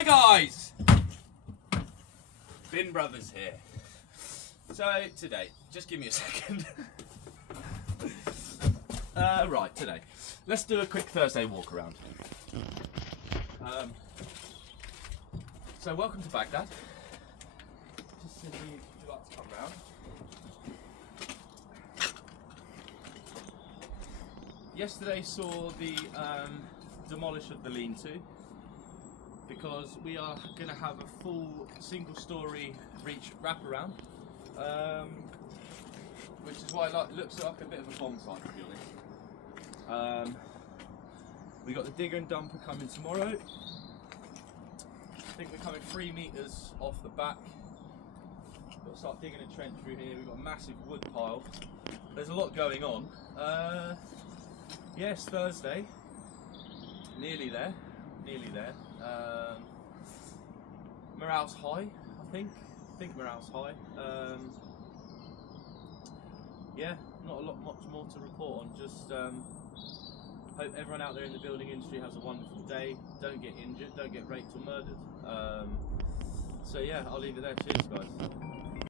Hey guys! Bin Brothers here. So today, just give me a second. Right, today, let's do a quick Thursday walk around. So welcome to Baghdad. Just if you'd like to come round. Yesterday saw the demolish of the lean-to, because we are going to have a full single-story reach wraparound, which is why it looks like a bit of a bomb site, to be honest. We got the digger and dumper coming tomorrow. I think we're coming 3 meters off the back. Got to start digging a trench through here. We've got a massive wood pile. There's a lot going on. Yes, Thursday. Nearly there. Nearly there. Morale's high, I think morale's high. Yeah, not a lot much more to report on. Just hope everyone out there in the building industry has a wonderful day. Don't get injured, don't get raped or murdered. So yeah, I'll leave it there. Cheers, guys.